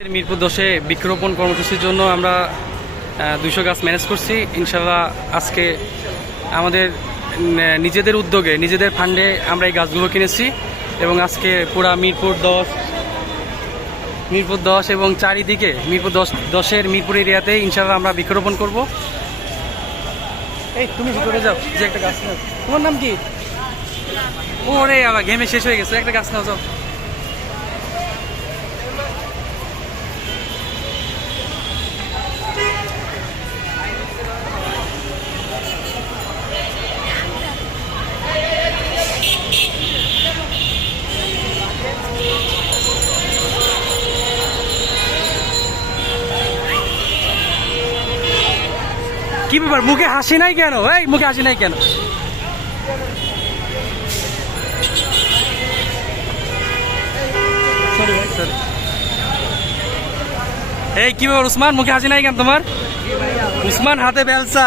মিরপুর দশে বৃক্ষরোপণ কর্মসূচির জন্য আমরা দুইশো গাছ ম্যানেজ করছি। ইনশাল্লাহ আজকে আমাদের নিজেদের উদ্যোগে, নিজেদের ফান্ডে আমরা এই গাছগুলো কিনেছি এবং আজকে পুরা মিরপুর দশ মিরপুর দশ এবং চারিদিকে মিরপুর দশ, দশের মিরপুর এরিয়াতে ইনশাল্লাহ আমরা বৃক্ষরোপণ করব। এই, তুমি ভিতরে যাও, যে একটা গাছ তোমার নাম কি? ওরে আবার ঘেমে শেষ হয়ে গেছে, একটা গাছ নাও, যাও। কি ব্যাপার, মুখে হাসি নাই কেন? এই, মুখে হাসি নাই কেন. এই, কি ব্যাপার, উসমান, মুখে হাসি নাই কেন তোমার? উসমান, হাতে বেলসা।